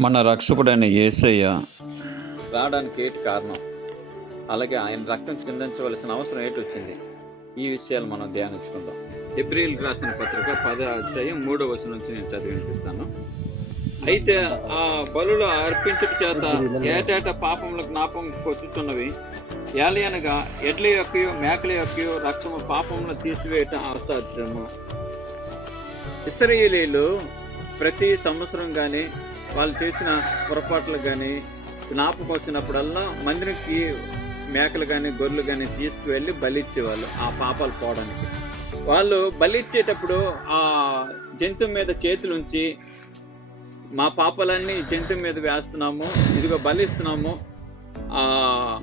మన రక్షకుడైన యేసయ్య రావడానికి ఏంటి కారణం, అలాగే ఆయన రక్తం చిందించవలసిన అవసరం ఏంటి వచ్చింది, ఈ విషయాలు మనం ధ్యానించుకుందాం. ఏప్రిల్ రాసిన పత్రిక 10వ అధ్యాయం 3వ వచనం నుంచి నేను చదివి వినిపిస్తాను. అయితే ఆ బలులు అర్పించుట చేత ఏటేటా పాపములకు జ్ఞాపకం కొచ్చుతున్నవి, ఏలయనగా ఎడ్ల యొక్కయో మేకల యొక్కయో రక్తము పాపములను తీసివేయటం అసాధ్యము. ఇశ్రాయేలీయులు ప్రతి సంవత్సరం కానీ వాళ్ళు చేసిన పొరపాట్లు కానీ జ్ఞాపకం వచ్చినప్పుడల్లా మందిరికి మేకలు కానీ గొర్రెలు కానీ తీసుకువెళ్ళి బలిచ్చేవాళ్ళు ఆ పాపాలు పోవడానికి. వాళ్ళు బలిచ్చేటప్పుడు ఆ జంతువు మీద చేతులు ఉంచి, మా పాపాలన్నీ జంతువు మీద వేస్తున్నాము, ఇదిగో బలిస్తున్నాము,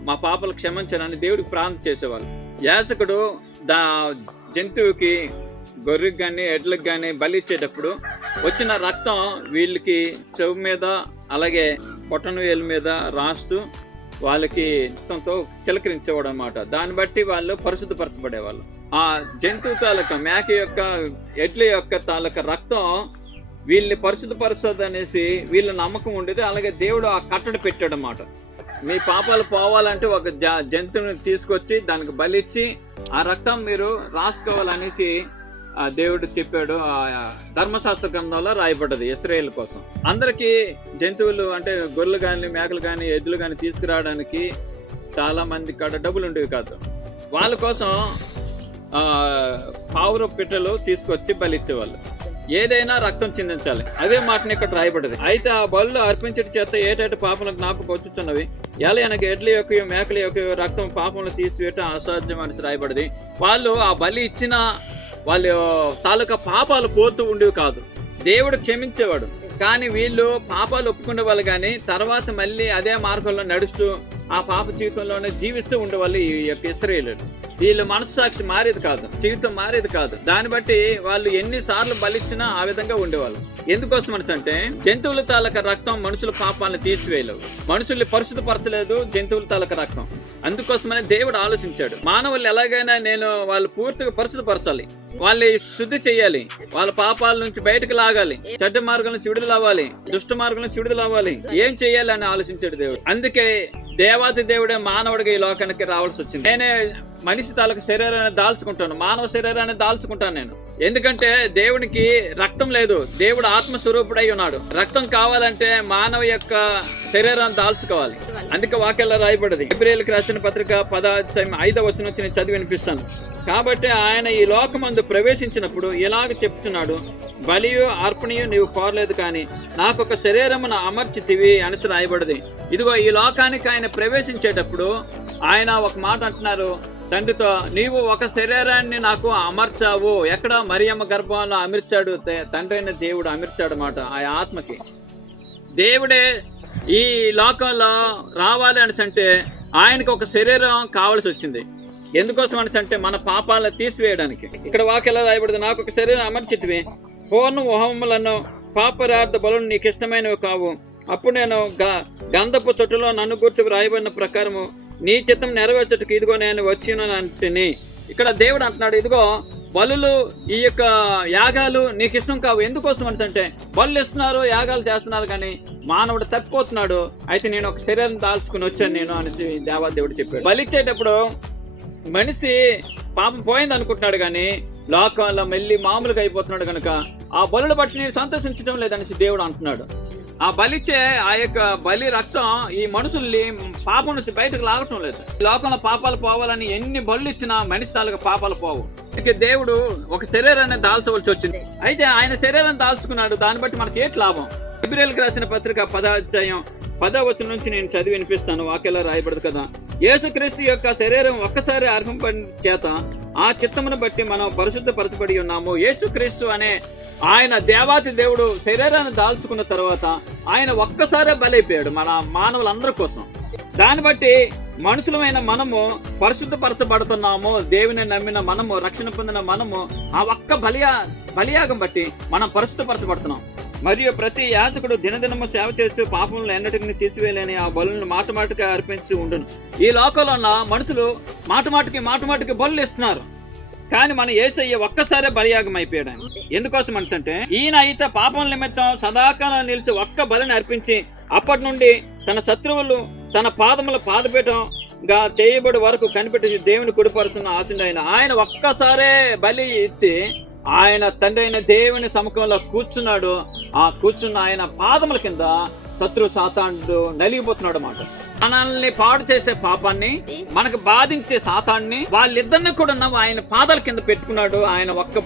మా పాపాలు క్షమించాలని దేవుడికి ప్రార్థన చేసేవాళ్ళు. యాజకుడు జంతువుకి గొర్రెకి కానీ ఎడ్లకు కానీ బలి ఇచ్చేటప్పుడు వచ్చిన రక్తం వీళ్ళకి చెవు మీద అలాగే పొట్టన వేలు మీద రాస్తూ వాళ్ళకి రక్తంతో చిలకరించేవాడు అనమాట. దాన్ని బట్టి వాళ్ళు పరిశుద్ధపరచబడేవాళ్ళు. ఆ జంతువు తాలూకా మేక యొక్క ఎడ్ల యొక్క తాలూకా రక్తం వీళ్ళని పరిశుద్ధపరచదు అనేసి వీళ్ళ నమ్మకం ఉండేది. అలాగే దేవుడు ఆ కట్టడి పెట్టాడు అన్నమాట. మీ పాపాలు పోవాలంటే ఒక జంతువుని తీసుకొచ్చి దానికి బలిచ్చి ఆ రక్తం మీరు రాసుకోవాలనేసి దేవుడు చెప్పాడు. ధర్మశాస్త్ర గ్రంథంలో రాయబడ్డది ఇశ్రాయేలు కోసం. అందరికీ జంతువులు అంటే గొర్రెలు కానీ మేకలు కానీ ఎద్దులు కానీ తీసుకురావడానికి చాలా మంది కాడ డబ్బులు ఉండేవి కాదు. వాళ్ళ కోసం పావుర పిట్టలు తీసుకొచ్చి బలిచ్చేవాళ్ళు. ఏదైనా రక్తం చిందించాలి, అదే మాటని ఇక్కడ రాయబడ్డది. అయితే ఆ బలులు అర్పించడం చేత ఏటేట పాపంలో జ్ఞాపకం వచ్చుతున్నవి, ఏలయనగా ఎడ్ల యొక్క మేకల యొక్క రక్తం పాపంలో తీసివేయటం అసాధ్యం అని రాయబడింది. వాళ్ళు ఆ బలి ఇచ్చిన వాళ్ళు తాలూకా పాపాలు పోతూ ఉండేవి కాదు, దేవుడు క్షమించేవాడు. కానీ వీళ్ళు పాపాలు ఒప్పుకునే వాళ్ళు కానీ తర్వాత మళ్ళీ అదే మార్గంలో నడుస్తూ ఆ పాప జీవితంలోనే జీవిస్తూ ఉండేవాళ్ళు ఈ యొక్క ఇశ్రాయేలీయులు. వీళ్ళు మనస్సాక్షి మారేది కాదు, జీవితం మారేది కాదు. దాన్ని బట్టి వాళ్ళు ఎన్నిసార్లు బలిచ్చినా ఆ విధంగా ఉండేవాళ్ళు. ఎందుకోసం అంటే జంతువుల తాలూకా రక్తం మనుషుల పాపాలను తీసివేయలేవు, మనుషుల్ని పరిశుద్ధపరచలేదు జంతువుల తాలూకా రక్తం. అందుకోసమని దేవుడు ఆలోచించాడు, మానవులు ఎలాగైనా నేను వాళ్ళు పూర్తిగా పరిశుద్ధపరచాలి, వాళ్ళని శుద్ధి చేయాలి, వాళ్ళ పాపాల నుంచి బయటకు లాగాలి, చెడ్డ మార్గం నుంచి విడుదల అవ్వాలి, దుష్ట మార్గం నుంచి విడుదల అవ్వాలి, ఏం చేయాలి అని ఆలోచించాడు దేవుడు. అందుకే దేవాది దేవుడే మానవుడిగా ఈ లోకానికి రావాల్సి వచ్చింది. నేనే మనిషి తాలూకు శరీరాన్ని దాల్చుకుంటాను, మానవ శరీరాన్ని దాల్చుకుంటాను నేను. ఎందుకంటే దేవునికి రక్తం లేదు, దేవుడు ఆత్మస్వరూపుడై ఉన్నాడు. రక్తం కావాలంటే మానవ యొక్క శరీరాన్ని దాల్చుకోవాలి. అందుకే వాక్యాల్లో రాయబడింది. ఏప్రిల్కి రాసిన పత్రిక 5వ వచనం నుంచి నేను చదివి వినిపిస్తాను. కాబట్టి ఆయన ఈ లోకమందు ప్రవేశించినప్పుడు ఇలాగ చెప్తున్నాడు, బలియు అర్పణయు నీవు కోరలేదు కానీ నాకు ఒక శరీరమును అమర్చితివి అని రాయబడింది. ఇదిగో ఈ లోకానికి ఆయన ప్రవేశించేటప్పుడు ఆయన ఒక మాట అంటున్నారు తండ్రితో, నీవు ఒక శరీరాన్ని నాకు అమర్చావు. ఎక్కడ? మరియమ్మ గర్భంలో అమర్చాడు తండ్రి అయిన దేవుడు, అమర్చాడు మాట ఆ ఆత్మకి. దేవుడే ఈ లోకంలో రావాలి అని అంటే ఆయనకు ఒక శరీరం కావాల్సి వచ్చింది. ఎందుకోసం అని అంటే మన పాపాలను తీసివేయడానికి. ఇక్కడ వాక్యాల్లో రాయబడింది, నాకు ఒక శరీరం అమర్చితివి, పూర్ణ హోమములను పాపరార్థ బలులు నీకు ఇష్టమైనవి కావు. అప్పుడు నేను గంధపు తొట్టులో నన్ను గూర్చి రాయబడిన ప్రకారము నీ చిత్తం నెరవేర్చటకు ఇదిగో నేను వచ్చినంటిని. ఇక్కడ దేవుడు అంటున్నాడు, ఇదిగో బలులు ఈ యొక్క యాగాలు నీకు ఇష్టం కావు. ఎందుకోసం అంటే బలు ఇస్తున్నారు, యాగాలు చేస్తున్నారు, కానీ మానవుడు తప్పిపోతున్నాడు. అయితే నేను ఒక శరీరం దాల్చుకుని వచ్చాను నేను అనేసి దేవాదేవుడు చెప్పాడు. బలిచ్చేటప్పుడు మనిషి పాపం పోయింది అనుకుంటున్నాడు, కానీ లోకంలో మళ్ళీ మామూలుగా అయిపోతున్నాడు. కనుక ఆ బలులు బట్టి నేను సంతోషించడం లేదనేసి దేవుడు అంటున్నాడు. ఆ బలిచ్చే ఆ యొక్క బలి రక్తం ఈ మనుషుల్ని పాపం నుంచి బయటకు లాగటం లేదు. లోకంలో పాపాలు పోవాలని ఎన్ని బలు ఇచ్చినా మనిషి తాలూకా పాపాలు పోవు. ఇక దేవుడు ఒక శరీరాన్ని దాల్చవలసి వచ్చింది. అయితే ఆయన శరీరాన్ని దాల్చుకున్నాడు. దాన్ని బట్టి మనకి ఏంటి లాభం? ఏప్రిల్కి రాసిన పత్రిక 10వ అధ్యాయం 10వ వచనం నుంచి నేను చదివి వినిపిస్తాను. వాక్యాల్లో రాయబడదు కదా, యేసుక్రీస్తు యొక్క శరీరం ఒక్కసారి అర్పింపడి చేత ఆ చిత్తమును బట్టి మనం పరిశుద్ధపరచబడి ఉన్నాము. యేసుక్రీస్తు అనే ఆయన దేవాతి దేవుడు శరీరాన్ని దాల్చుకున్న తర్వాత ఆయన ఒక్కసారే బలైపోయాడు మన మానవులందరి కోసం. దాన్ని బట్టి మనుషులమైన మనము పరిశుద్ధపరచబడుతున్నాము. దేవుని నమ్మిన మనము, రక్షణ పొందిన మనము ఆ ఒక్క బలియాగం బట్టి మనం పరిశుద్ధపరచబడుతున్నాం. మరియు ప్రతి యాజకుడు దినదినము సేవ చేస్తూ పాపములను ఎన్నటిని తీసివేయలేని ఆ బలులను మాటమాటికి అర్పించి ఉండును. ఈ లోకంలో ఉన్న మనుషులు మాటమాటికి బలులు ఇస్తున్నారు. కానీ మన యేసయ్య ఒక్కసారే బలియాగం అయిపోయాడు ఆయన. ఎందుకోసం అంటే ఈయన అయితే పాపం నిమిత్తం సదాకాలం నిలిచి ఒక్క బలిని అర్పించి అప్పటి నుండి తన శత్రువులు తన పాదముల పాదపీఠంగా చేయబడి వరకు కనిపెట్టి దేవుని కుడిపరుచున్న ఆశ ఆయన ఒక్కసారే బలి ఇచ్చి ఆయన తండ్రి అయిన దేవుని సముఖంలో కూర్చున్నాడు. ఆ కూర్చున్న ఆయన పాదముల కింద శత్రు సాతానుడు నలిగిపోతున్నాడు అన్నమాట. మనల్ని పాడు చేసే పాపాన్ని, మనకు బాధించే సాతాన్ని, వాళ్ళిద్దరిని కూడా ఆయన పాదాల కింద పెట్టుకున్నాడు ఆయన ఒక్క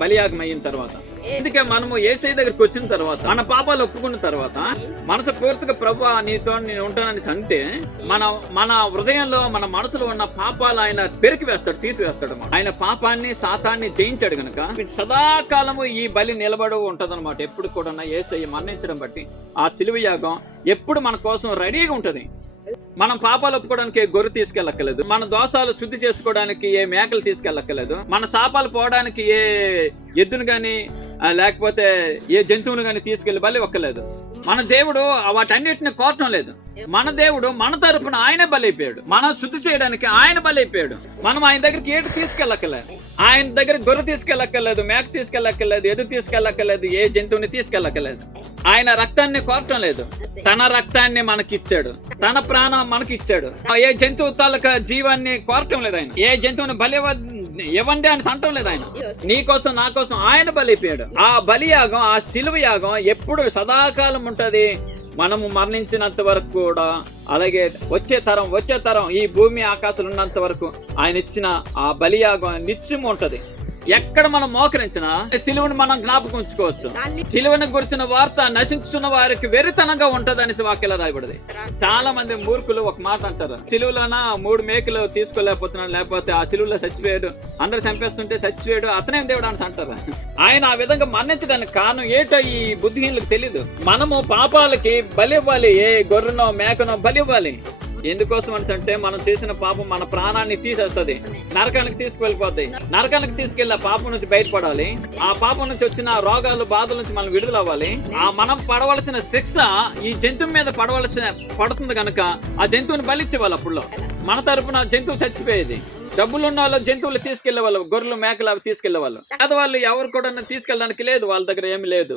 బలియాగం అయిన తర్వాత. అందుకే మనము యేసయ్య దగ్గరికి వచ్చిన తర్వాత, మన పాపాలు ఒప్పుకున్న తర్వాత, మనసు పూర్తిగా ప్రభువా నీతో నేను ఉంటానని అంటే మన హృదయంలో మన మనసులో ఉన్న పాపాలు ఆయన పెరికి వేస్తాడు, తీసివేస్తాడు. ఆయన పాపాన్ని సాతాన్ని జయించాడు గనక సదాకాలము ఈ బలి నిలబడి ఉంటదన్నమాట. ఎప్పుడు కూడా యేసయ్య మరణించడం బట్టి ఆ సిలువ యాగం ఎప్పుడు మన కోసం రెడీగా ఉంటది. మనం పాపాలు ఒప్పుకోవడానికి ఏ గొర్రె తీసుకెళ్ళక్కలేదు, మన దోషాలు శుద్ధి చేసుకోవడానికి ఏ మేకలు తీసుకెళ్ళక్కలేదు, మన శాపాలు పోవడానికి ఏ ఎద్దును గాని లేకపోతే ఏ జంతువును గాని తీసుకెళ్లి బలి ఒక్కలేదు. మన దేవుడు వాటన్నిటిని కోరటం లేదు. మన దేవుడు మన తరపున ఆయనే బలైపోయాడు. మనం శుద్ధి చేయడానికి ఆయన బలైపోయాడు. మనం ఆయన దగ్గరికి ఏటి తీసుకెళ్ళక్కలేదు. ఆయన దగ్గర గొర్రె తీసుకెళ్ళక్కర్లేదు, మేక తీసుకెళ్ళక్కర్లేదు, ఎదు తీసుకెళ్ళక్కర్లేదు, ఏ జంతువుని తీసుకెళ్ళక్కర్లేదు. ఆయన రక్తాన్ని కోరటం లేదు. తన రక్తాన్ని మనకిచ్చాడు, తన ప్రాణం మనకిచ్చాడు. ఏ జంతువు తాలూకా జీవాన్ని కోరటం లేదు ఆయన. ఏ జంతువుని బలి ఇవ్వండి అని అంటం లేదు ఆయన. నీ కోసం నా కోసం ఆయన బలైపోయాడు. ఆ బలియాగం, ఆ సిలువ యాగం ఎప్పుడు సదాకాలం ఉంటది. మనము మరణించినంత వరకు కూడా, అలాగే వచ్చే తరం ఈ భూమి ఆకాశాలు ఉన్నంత వరకు ఆయన ఇచ్చిన ఆ బలియాగం నిత్యం ఉంటది. ఎక్కడ మనం మోకరించినా సిలువను మనం జ్ఞాపకం ఉంచుకోవచ్చు. సిలువను గురించిన వార్త నశించున్న వారికి వెరితనంగా ఉంటదని వాక్యలో రాయబడింది. చాలా మంది మూర్ఖులు ఒక మాట అంటారు, సిలువలోన 3 మేకలు తీసుకోలేకపోతున్నాడు, లేకపోతే ఆ సిలువలో చచ్చిపోయాడు, అందరు చంపేస్తుంటే చచ్చిపోయాడు, అతనేం దేవుడు అని అంటారు. ఆయన ఆ విధంగా మరణించడానికి కారణం ఏంటో ఈ బుద్ధిహీనులకు తెలీదు. మనము పాపాలకి బలి ఇవ్వాలి, ఏ గొర్రెనో మేకనో బలి ఇవ్వాలి. ఎందుకోసం అంటే మనం చేసిన పాపం మన ప్రాణాన్ని తీసేస్తుంది, నరకానికి తీసుకువెళ్ళిపోద్ది. నరకానికి తీసుకెళ్లి ఆ పాపం నుంచి బయటపడాలి. ఆ పాపం నుంచి వచ్చిన రోగాలు బాధల నుంచి మనం విడుదల అవ్వాలి. మనం పడవలసిన శిక్ష ఈ జంతువు మీద పడుతుంది కనుక ఆ జంతువుని బలిచ్చేవాళ్ళు. అప్పుడు మన తరపున జంతువు చచ్చిపోయేది. డబ్బులున్న వాళ్ళు జంతువులు తీసుకెళ్లే వాళ్ళు, గొర్రెలు మేకలు అవి తీసుకెళ్లే వాళ్ళు. పేదవాళ్ళు ఎవరు కూడా తీసుకెళ్ళడానికి లేదు, వాళ్ళ దగ్గర ఏమి లేదు.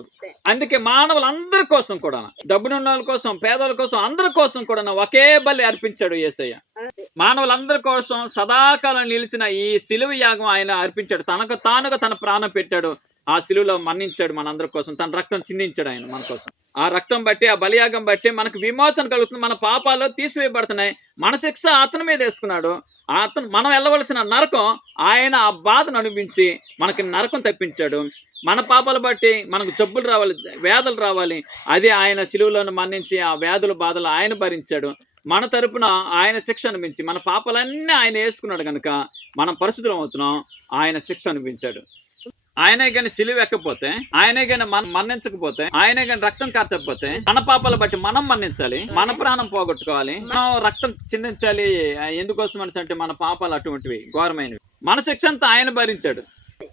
అందుకే మానవులందరి కోసం కూడా, డబ్బులున్న వాళ్ళ కోసం, పేదవాళ్ళ కోసం, అందరి కోసం కూడా ఒకే బలి అర్పించాడు యేసయ్య. మానవులందరి కోసం సదాకాలం నిలిచిన ఈ సిలువ యాగం ఆయన అర్పించాడు. తనకు తానుగా తన ప్రాణం పెట్టాడు. ఆ సిలువలో మరణించాడు మనందరి కోసం. తన రక్తం చిందించాడు ఆయన మన కోసం. ఆ రక్తం బట్టి, ఆ బలియాగం బట్టి మనకు విమోచన కలుగుతుంది. మన పాపాలు తీసివేయబడుతున్నాయి. మన శిక్ష అతని మీద వేసుకున్నాడు. మనం వెళ్ళవలసిన నరకం ఆయన ఆ బాధను అనిపించి మనకి నరకం తప్పించాడు. మన పాపాలు బట్టి మనకు జబ్బులు రావాలి, వ్యాధులు రావాలి, అది ఆయన సిలువలోను మరణించి ఆ వ్యాధుల బాధలు ఆయన భరించాడు. మన తరపున ఆయన శిక్ష అనిపించి మన పాపాలన్నీ ఆయన వేసుకున్నాడు కనుక మనం పరిశుద్ధం అవుతున్నాం. ఆయన శిక్ష అనిపించాడు. ఆయనే కానీ సిలువ ఎక్కపోతే, ఆయనే కానీ మరణించకపోతే, ఆయనే కానీ రక్తం కార్చకపోతే మన పాపాలు బట్టి మనం మరణించాలి, మన ప్రాణం పోగొట్టుకోవాలి, మనం రక్తం చిందించాలి. ఎందుకోసం అంటే మన పాపాలు అటువంటివి ఘోరమైనవి. మన శిక్ష అంతా ఆయన భరించాడు.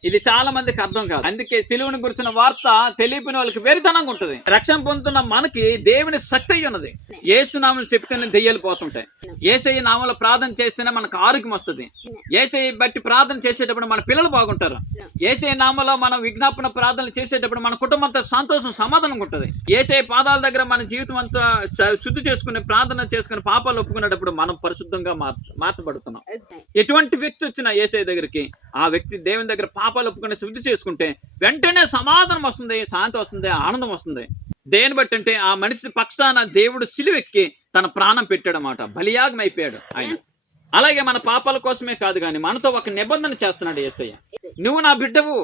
ఇది చాలా మందికి అర్థం కాదు. అందుకే సిలువను గురించిన వార్త తెలియని వాళ్ళకి వెరితనంగా ఉంటది. రక్షణ పొందుతున్న మనకి దేవుని శక్తి ఉన్నది. యేసు నామములు చెప్తేనే దెయ్యాలు పోతుంటాయి. యేసయ్య నామములో ప్రార్థన చేస్తేనే మనకు ఆరోగ్యం వస్తుంది. యేసయ్య బట్టి ప్రార్థన చేసేటప్పుడు మన పిల్లలు బాగుంటారు. యేసయ్య నామములో మనం విజ్ఞాపన ప్రార్థనలు చేసేటప్పుడు మన కుటుంబం అంతా సంతోషం, సమాధానం ఉంటుంది. యేసయ్య పాదాల దగ్గర మన జీవితం అంతా శుద్ధి చేసుకుని ప్రార్థన చేసుకుని పాపాలు ఒప్పుకునేటప్పుడు మనం పరిశుద్ధంగా మార్చబడుతున్నాం. ఎటువంటి వ్యక్తి వచ్చినా యేసయ్య దగ్గరికి, ఆ వ్యక్తి దేవుని దగ్గర పాపాలు ఒప్పుకుని శుద్ధి చేసుకుంటే వెంటనే సమాధానం వస్తుంది, శాంతి వస్తుంది, ఆనందం వస్తుంది. దేని బట్టి అంటే ఆ మనిషి పక్షాన దేవుడు సిలువెక్కి తన ప్రాణం పెట్టాడన్నమాట. బలియాగం అయిపోయాడు ఆయన. అలాగే మన పాపాల కోసమే కాదు కానీ మనతో ఒక నిబంధన చేస్తున్నాడు యేసయ్య. నువ్వు నా బిడ్డవు,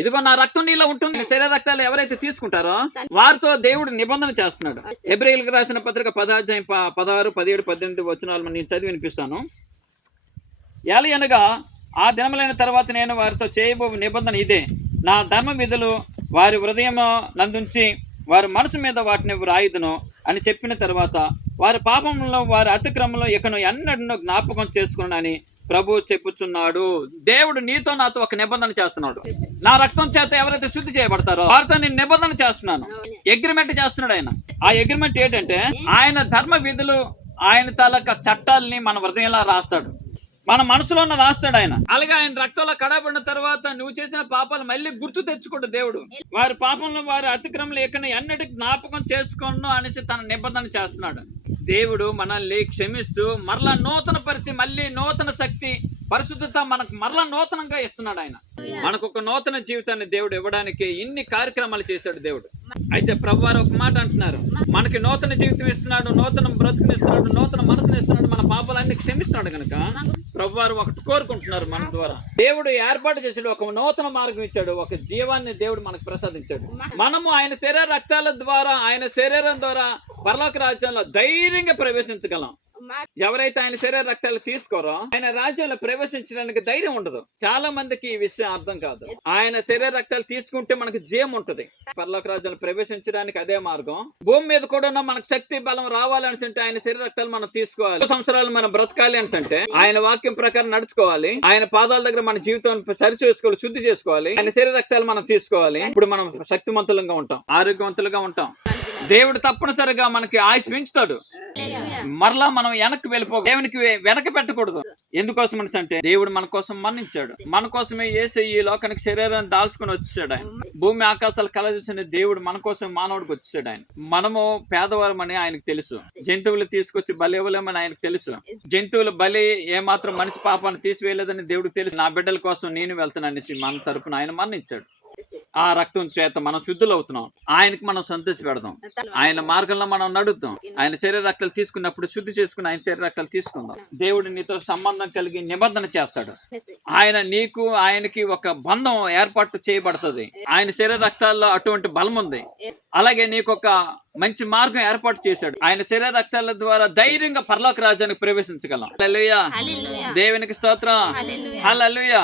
ఇదిగో నా రక్తం నీలో ఉంటుంది. శరీర రక్తాలు ఎవరైతే తీసుకుంటారో వారితో దేవుడు నిబంధన చేస్తున్నాడు. హెబ్రీయులకు రాసిన పత్రిక 10 16, 17, 18 వచనాలు నేను చదివి వినిపిస్తాను. ఏలయనగా ఆ దినములైన తర్వాత నేను వారితో చేయబో నిబంధన ఇదే, నా ధర్మ విధులు వారి హృదయం నందుంచి వారి మనసు మీద వాటిని వ్రాయుదును అని చెప్పిన తర్వాత వారి పాపంలో వారి అతిక్రమంలో ఇకను ఎన్నడూ జ్ఞాపకం చేసుకున్నానని ప్రభు చెప్పుచున్నాడు. దేవుడు నీతో నాతో ఒక నిబంధన చేస్తున్నాడు. నా రక్తం చేత ఎవరైతే శుద్ధి చేయబడతారో వారితో నేను నిబంధన చేస్తున్నాను, అగ్రిమెంట్ చేస్తున్నాడు ఆయన. ఆ అగ్రిమెంట్ ఏంటంటే ఆయన ధర్మ విధులు, ఆయన తాలూకా చట్టాలని మన హృదయంలో రాస్తాడు. మన మనసులో ఉన్న రాస్తాడు ఆయన. అలాగే ఆయన రక్తంలో కడబడిన తర్వాత నువ్వు చేసిన పాపాలు మళ్ళీ గుర్తు తెచ్చుకోడు దేవుడు. వారి పాపంలో వారి అతిక్రమలు ఎక్కడ ఎన్నటికి జ్ఞాపకం చేసుకోను అనేసి తన నిబంధన చేస్తున్నాడు. దేవుడు మనల్ని క్షమిస్తూ మరలా నూతన పరిచి మళ్ళీ నూతన శక్తి పరిశుద్ధత మనకు మరలా నూతనంగా ఇస్తున్నాడు ఆయన. మనకు ఒక నూతన జీవితాన్ని దేవుడు ఇవ్వడానికి ఇన్ని కార్యక్రమాలు చేశాడు దేవుడు. అయితే ప్రభువారు ఒక మాట అంటున్నారు, మనకి నూతన జీవితం ఇస్తున్నాడు, నూతన బ్రతుకునిస్తున్నాడు, నూతన మనసుని ఇస్తున్నాడు, మన పాపాలన్నీ క్షమిస్తున్నాడు కనుక ప్రభువారు ఒకటి కోరుకుంటున్నారు మన ద్వారా. దేవుడు ఏర్పాటు చేశాడు, ఒక నూతన మార్గం ఇచ్చాడు, ఒక జీవాన్ని దేవుడు మనకు ప్రసాదించాడు. మనము ఆయన శరీర రక్తాల ద్వారా, ఆయన శరీరం ద్వారా పరలోక రాజ్యంలో ధైర్యంగా ప్రవేశించగలం. ఎవరైతే ఆయన శరీర రక్తాలు తీసుకోరో ఆయన రాజ్యంలో ప్రవేశించడానికి ధైర్యం ఉండదు. చాలా మందికి ఈ విషయం అర్థం కాదు. ఆయన శరీర రక్తాలు తీసుకుంటే మనకు జయం ఉంటది. పరలోక రాజ్యంలో ప్రవేశించడానికి అదే మార్గం. భూమి మీద కూడా మనకు శక్తి బలం రావాలని అంటే ఆయన శరీర రక్తాలు మనం తీసుకోవాలి. సంవత్సరాలు మనం బ్రతకాలి అని అంటే ఆయన వాక్యం ప్రకారం నడుచుకోవాలి. ఆయన పాదాల దగ్గర మన జీవితం సరి చేసుకోవాలి, శుద్ధి చేసుకోవాలి. ఆయన శరీర రక్తాలు మనం తీసుకోవాలి. ఇప్పుడు మనం శక్తివంతులంగా ఉంటాం, ఆరోగ్యవంతులుగా ఉంటాం. దేవుడు తప్పనిసరిగా మనకి ఆయుష్ పెంచుతాడు. మరలా మనం వెనక్కి వెళ్ళిపో, దేవునికి వెనక పెట్టకూడదు. ఎందుకోసం అంటే దేవుడు మన కోసం మరణించాడు. మన కోసమే యేసు ఈ లోకానికి శరీరాన్ని దాల్చుకుని వచ్చాడు. ఆయన భూమి ఆకాశాలు కలజూసిన దేవుడు మన కోసం మానవుడికి వచ్చాడు. ఆయన మనము పేదవారమని ఆయనకు తెలుసు. జంతువులు తీసుకొచ్చి బలి ఇవ్వలేమని ఆయనకు తెలుసు. జంతువుల బలి ఏమాత్రం మనిషి పాపాన్ని తీసివేయలేదని దేవుడికి తెలుసు. నా బిడ్డల కోసం నేను వెళ్తాననేసి మన తరపున ఆయన మరణించాడు. ఆ రక్తం చేత మనం శుద్ధులు అవుతున్నాం. ఆయనకి మనం సంతోష పెడదాం. ఆయన మార్గంలో మనం నడుద్దాం. ఆయన శరీర రక్తాలు తీసుకున్నప్పుడు శుద్ధి చేసుకుని ఆయన శరీర రక్తాలు తీసుకుందాం. దేవుడు నీతో సంబంధం కలిగి నిబంధన చేస్తాడు. ఆయన నీకు ఆయనకి ఒక బంధం ఏర్పాటు చేయబడుతుంది. ఆయన శరీర రక్తాల్లో అటువంటి బలం ఉంది. అలాగే నీకు ఒక మంచి మార్గం ఏర్పాటు చేశాడు. ఆయన శరీర రక్తాల ద్వారా ధైర్యంగా పరలోక రాజ్యానికి ప్రవేశించగలం. హల్లెలూయా, దేవునికి స్తోత్రం. హల్లెలూయా.